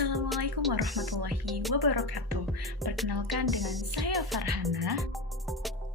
Assalamualaikum warahmatullahi wabarakatuh. Perkenalkan dengan saya Farhana.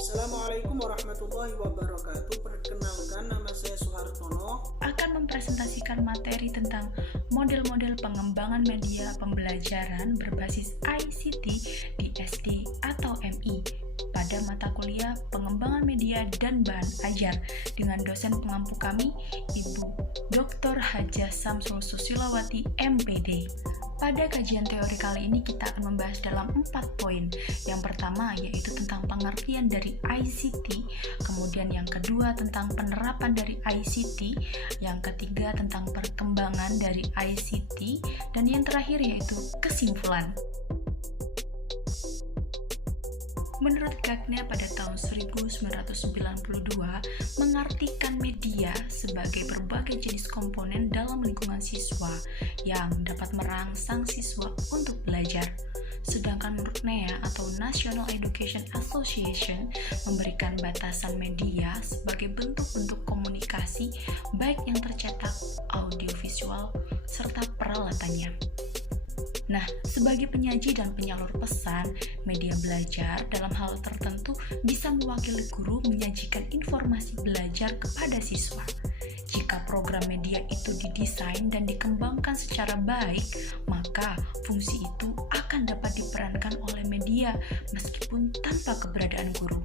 Assalamualaikum warahmatullahi wabarakatuh. Perkenalkan, nama saya Suhartono. Akan mempresentasikan materi tentang model-model pengembangan media pembelajaran berbasis ICT di SD atau MI pada mata kuliah pengembangan media dan bahan ajar dengan dosen pengampu kami, Ibu Dr. Hajah Samsul Susilawati, MPD. Pada kajian teori kali ini kita akan membahas dalam 4 poin. Yang pertama yaitu tentang pengertian dari ICT, kemudian yang kedua tentang penerapan dari ICT, yang ketiga tentang perkembangan dari ICT, dan yang terakhir yaitu kesimpulan. Menurut Gagner pada tahun 1992 mengartikan media sebagai berbagai jenis komponen dalam lingkungan siswa yang dapat merangsang siswa untuk belajar. Sedangkan menurut NEA atau National Education Association memberikan batasan media sebagai bentuk-bentuk komunikasi baik yang tercetak, audiovisual, serta peralatannya. Nah, sebagai penyaji dan penyalur pesan, media belajar dalam hal tertentu bisa mewakili guru menyajikan informasi belajar kepada siswa. Jika program media itu didesain dan dikembangkan secara baik, maka fungsi itu akan dapat diperankan oleh media meskipun tanpa keberadaan guru.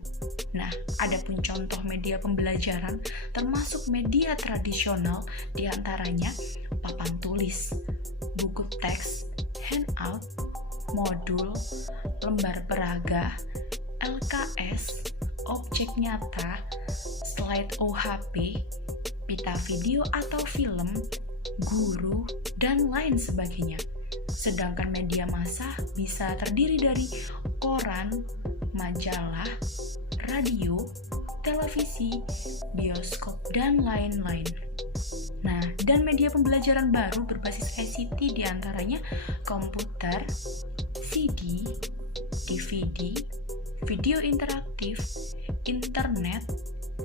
Nah, adapun contoh media pembelajaran termasuk media tradisional diantaranya papan tulis, buku teks, handout, modul, lembar peraga, LKS, objek nyata, slide OHP, pita video atau film, guru, dan lain sebagainya. Sedangkan media massa bisa terdiri dari koran, majalah, radio, televisi, bioskop, dan lain-lain. Nah, dan media pembelajaran baru berbasis ICT diantaranya komputer, CD, DVD, video interaktif, internet,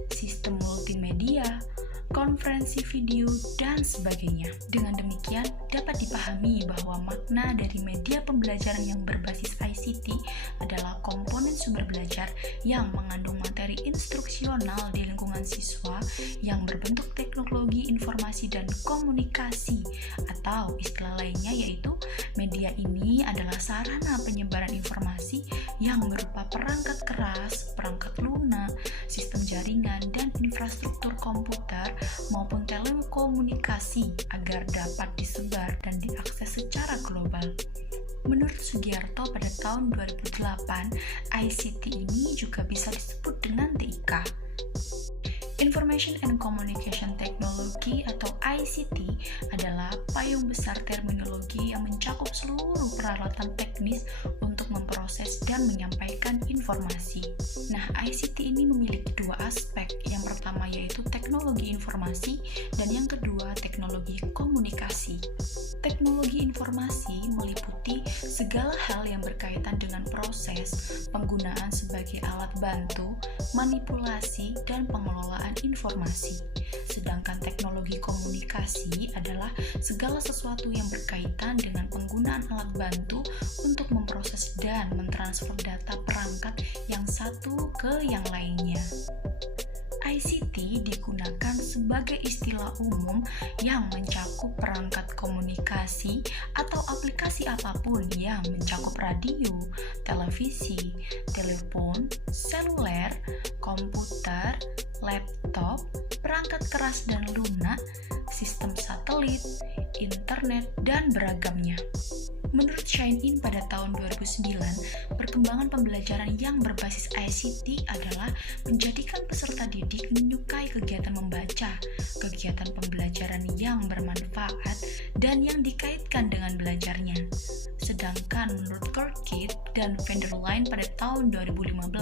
sistem multimedia, konferensi video, dan sebagainya. Dengan demikian, dapat dipahami bahwa makna dari media pembelajaran yang berbasis ICT adalah komponen sumber belajar yang mengandung materi instruksional di lingkungan siswa yang berbentuk teknologi informasi dan komunikasi, atau istilah lainnya yaitu media ini adalah sarana penyebaran informasi yang berupa perangkat keras, perangkat lunak, sistem jaringan, dan infrastruktur komputer maupun telekomunikasi agar dapat disebar dan diakses secara global. Menurut Sugiarto pada tahun 2008, ICT ini juga bisa disebut dengan TIK. Information and Communication Technology atau ICT adalah payung besar terminologi yang mencakup seluruh peralatan teknis untuk memproses dan menyampaikan informasi. Nah, ICT ini memiliki dua aspek. Yang pertama yaitu teknologi informasi dan yang kedua teknologi komunikasi. Teknologi informasi meliputi segala hal yang berkaitan dengan proses, penggunaan sebagai alat bantu, manipulasi, dan pengelolaan informasi. Sedangkan teknologi komunikasi adalah segala sesuatu yang berkaitan dengan penggunaan alat bantu untuk memproses dan mentransfer data perangkat yang satu ke yang lainnya. ICT digunakan sebagai istilah umum yang mencakup perangkat komunikasi atau aplikasi apapun yang mencakup radio, televisi, telepon, seluler, komputer, laptop, perangkat keras dan lunak, sistem satelit, internet, dan beragamnya. Menurut Shine-in pada tahun 2009, perkembangan pembelajaran yang berbasis ICT adalah menjadikan peserta didik menyukai kegiatan membaca, kegiatan pembelajaran yang bermanfaat, dan yang dikaitkan dengan belajarnya. Sedangkan menurut Kirkgate dan van der Laan pada tahun 2015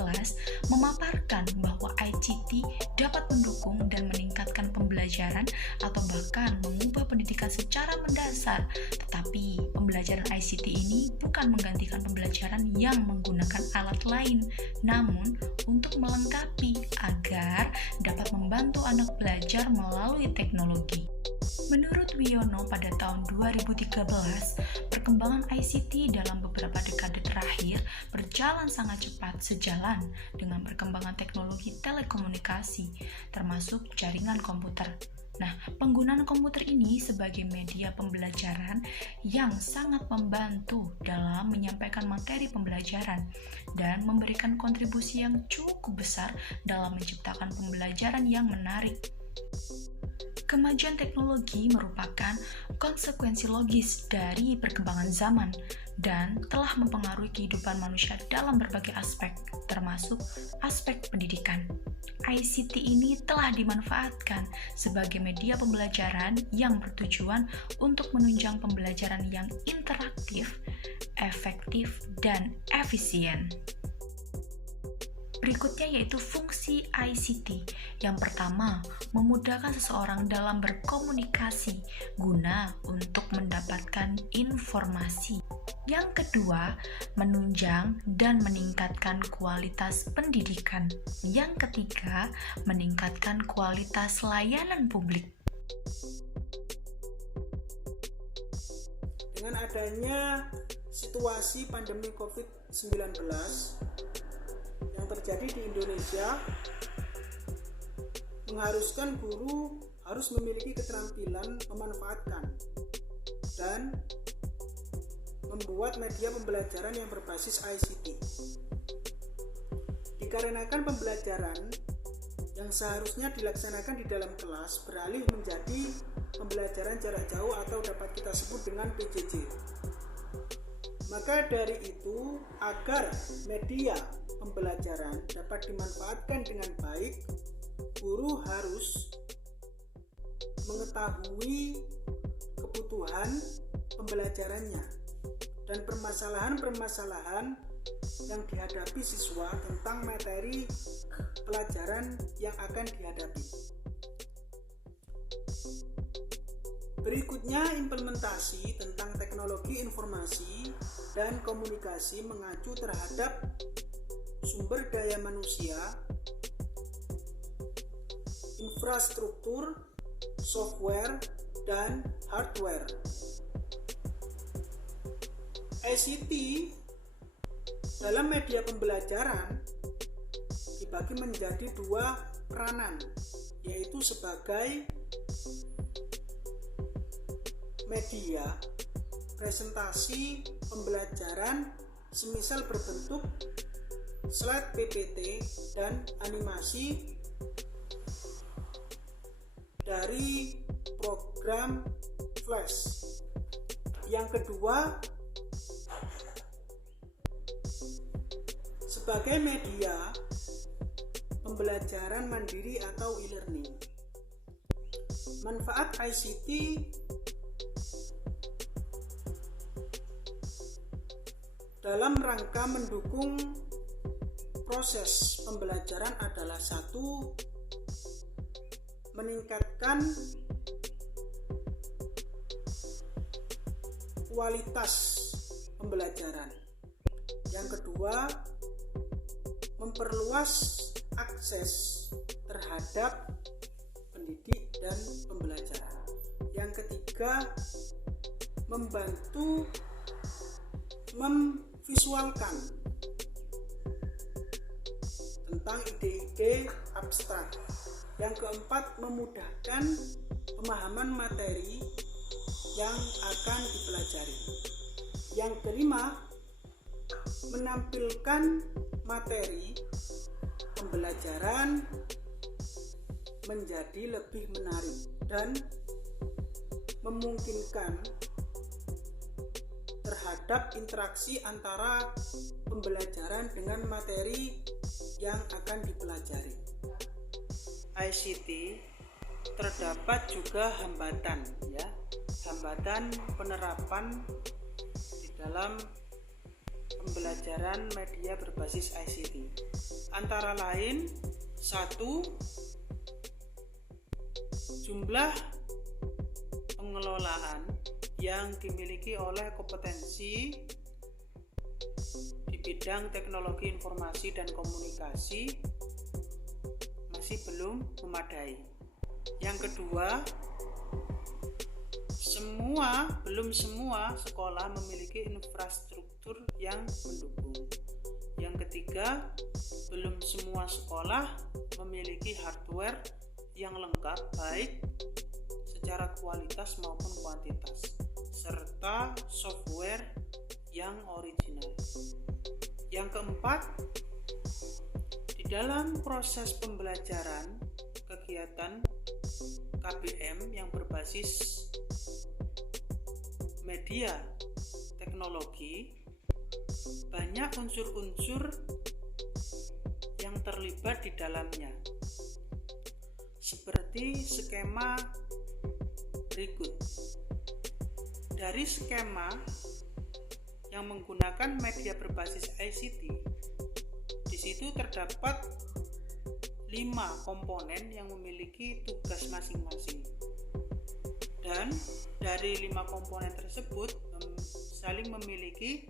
memaparkan bahwa ICT dapat mendukung dan meningkatkan pembelajaran atau bahkan mengubah pendidikan secara mendasar, tetapi pembelajaran ICT ini bukan menggantikan pembelajaran yang menggunakan alat lain, namun untuk melengkapi agar dapat membantu anak belajar melalui teknologi. Menurut Wiono pada tahun 2013, perkembangan ICT dalam beberapa dekade terakhir berjalan sangat cepat sejalan dengan perkembangan teknologi telekomunikasi, termasuk jaringan komputer. Nah, penggunaan komputer ini sebagai media pembelajaran yang sangat membantu dalam menyampaikan materi pembelajaran dan memberikan kontribusi yang cukup besar dalam menciptakan pembelajaran yang menarik. Kemajuan teknologi merupakan konsekuensi logis dari perkembangan zaman dan telah mempengaruhi kehidupan manusia dalam berbagai aspek, termasuk aspek pendidikan. ICT ini telah dimanfaatkan sebagai media pembelajaran yang bertujuan untuk menunjang pembelajaran yang interaktif, efektif, dan efisien. Berikutnya yaitu fungsi ICT. Yang pertama, memudahkan seseorang dalam berkomunikasi guna untuk mendapatkan informasi. Yang kedua, menunjang dan meningkatkan kualitas pendidikan. Yang ketiga, meningkatkan kualitas layanan publik. Dengan adanya situasi pandemi COVID-19 yang terjadi di Indonesia, mengharuskan guru harus memiliki keterampilan memanfaatkan dan membuat media pembelajaran yang berbasis ICT. Dikarenakan pembelajaran yang seharusnya dilaksanakan di dalam kelas beralih menjadi pembelajaran jarak jauh atau dapat kita sebut dengan PJJ. Maka dari itu, agar media pembelajaran dapat dimanfaatkan dengan baik, guru harus mengetahui kebutuhan pembelajarannya dan permasalahan-permasalahan yang dihadapi siswa tentang materi pelajaran yang akan dihadapi. Berikutnya, implementasi tentang teknologi informasi dan komunikasi mengacu terhadap sumber daya manusia, infrastruktur, software, dan hardware. ICT dalam media pembelajaran dibagi menjadi dua peranan, yaitu sebagai media presentasi pembelajaran semisal berbentuk slide PPT dan animasi dari program Flash. Yang kedua, sebagai media pembelajaran mandiri atau e-learning. Manfaat ICT dalam rangka mendukung proses pembelajaran adalah: satu, meningkatkan kualitas pembelajaran. Yang kedua, memperluas akses terhadap pendidik dan pembelajaran. Yang ketiga, membantu memvisualkan tentang ide-ide abstrak. Yang keempat, memudahkan pemahaman materi yang akan dipelajari. Yang kelima, menampilkan materi pembelajaran menjadi lebih menarik dan memungkinkan terhadap interaksi antara pembelajaran dengan materi yang akan dipelajari. ICT terdapat juga hambatan penerapan di dalam pembelajaran media berbasis ICT. Antara lain, satu, jumlah pengelolaan yang dimiliki oleh kompetensi di bidang teknologi informasi dan komunikasi masih belum memadai. Yang kedua, belum semua sekolah memiliki infrastruktur yang mendukung. Yang ketiga, belum semua sekolah memiliki hardware yang lengkap baik secara kualitas maupun kuantitas, serta software yang original. Yang keempat, di dalam proses pembelajaran kegiatan KBM yang berbasis media teknologi, banyak unsur-unsur yang terlibat di dalamnya, seperti skema berikut. Dari skema yang menggunakan media berbasis ICT, di situ terdapat 5 komponen yang memiliki tugas masing-masing. Dan dari 5 komponen tersebut saling memiliki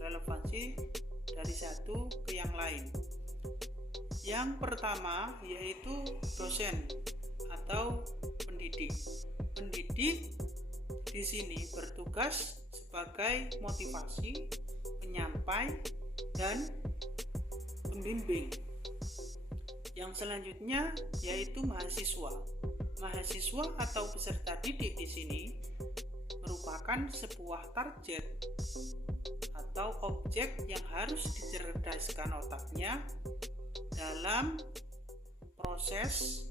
relevansi dari satu ke yang lain. Yang pertama yaitu dosen atau pendidik. Pendidik di sini bertugas sebagai motivasi, penyampai, dan pembimbing. Yang selanjutnya yaitu mahasiswa. Mahasiswa atau peserta didik di sini merupakan sebuah target atau objek yang harus dicerdaskan otaknya dalam proses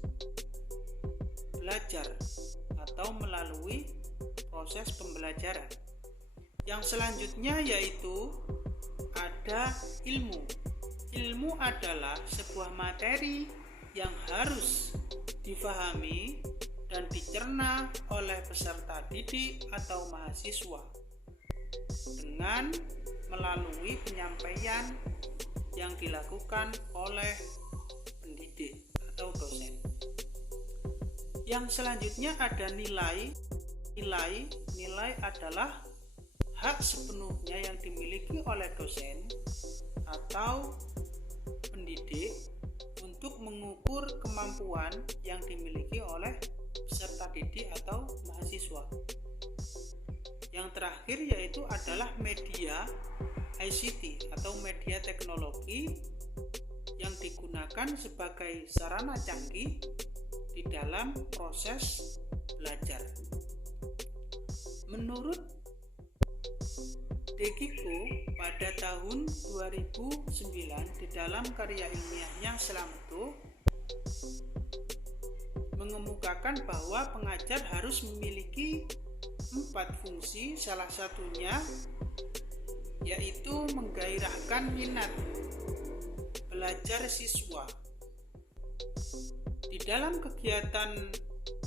belajar atau melalui proses pembelajaran. Yang selanjutnya yaitu ada ilmu. Ilmu adalah sebuah materi yang harus difahami dan dicerna oleh peserta didik atau mahasiswa dengan melalui penyampaian yang dilakukan oleh pendidik atau dosen. Yang selanjutnya ada nilai. Nilai adalah hak sepenuhnya yang dimiliki oleh dosen atau pendidik untuk mengukur kemampuan yang dimiliki oleh peserta didik atau mahasiswa. Yang terakhir yaitu adalah media ICT atau media teknologi yang digunakan sebagai sarana canggih di dalam proses belajar. Menurut Dekiko pada tahun 2009 di dalam karya ilmiahnya Slametu mengemukakan bahwa pengajar harus memiliki 4 fungsi, salah satunya yaitu menggairahkan minat belajar siswa. Di dalam kegiatan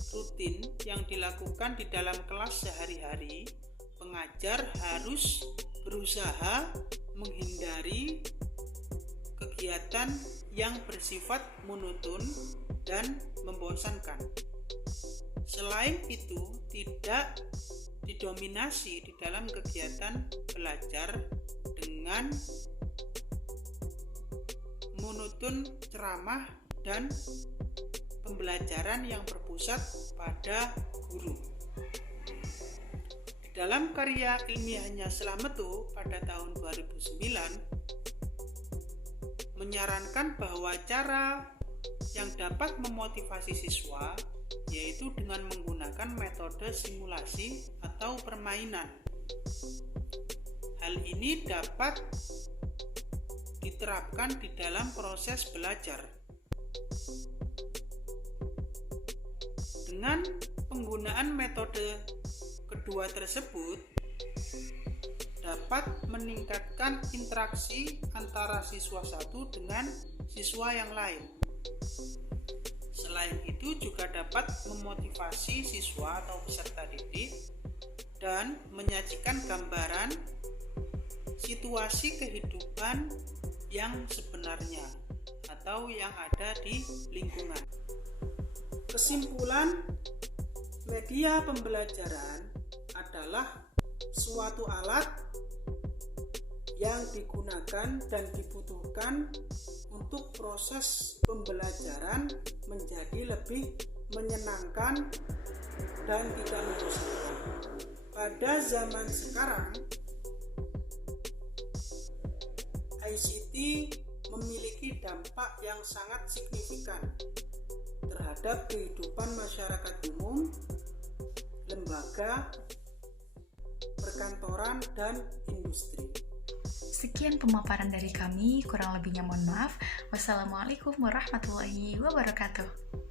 rutin yang dilakukan di dalam kelas sehari-hari, pengajar harus berusaha menghindari kegiatan yang bersifat monoton dan membosankan. Selain itu, tidak didominasi di dalam kegiatan belajar dengan monoton ceramah dan pembelajaran yang berpusat pada guru. Di dalam karya ilmiahnya Slametu pada tahun 2009 menyarankan bahwa cara yang dapat memotivasi siswa yaitu dengan menggunakan metode simulasi atau permainan. Hal ini dapat diterapkan di dalam proses belajar. Dengan penggunaan metode kedua tersebut dapat meningkatkan interaksi antara siswa satu dengan siswa yang lain. Selain itu juga dapat memotivasi siswa atau peserta didik dan menyajikan gambaran situasi kehidupan yang sebenarnya atau yang ada di lingkungan. Kesimpulan, media pembelajaran adalah suatu alat yang digunakan dan dibutuhkan untuk proses pembelajaran menjadi lebih menyenangkan dan tidak membosankan. Pada zaman sekarang, ICT memiliki dampak yang sangat signifikan terhadap kehidupan masyarakat umum, lembaga, perkantoran, dan industri. Sekian pemaparan dari kami, kurang lebihnya mohon maaf. Wassalamualaikum warahmatullahi wabarakatuh.